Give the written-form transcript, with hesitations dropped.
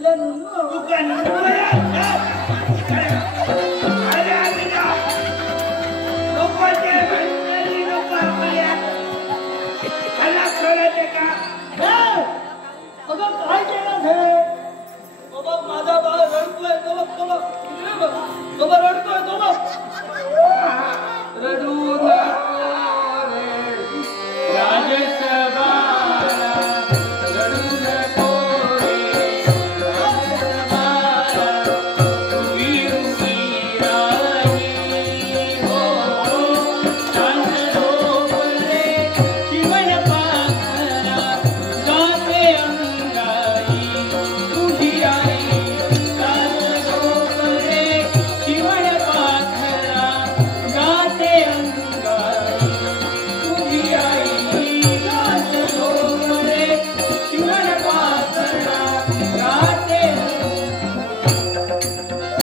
तुला नुनू तू काय नको अगं काय केलं हे बाबा माझा बाळ रडतोय तो बघ तो बघ इकडे बघ तो बघ रडतोय तो बघ रडू नका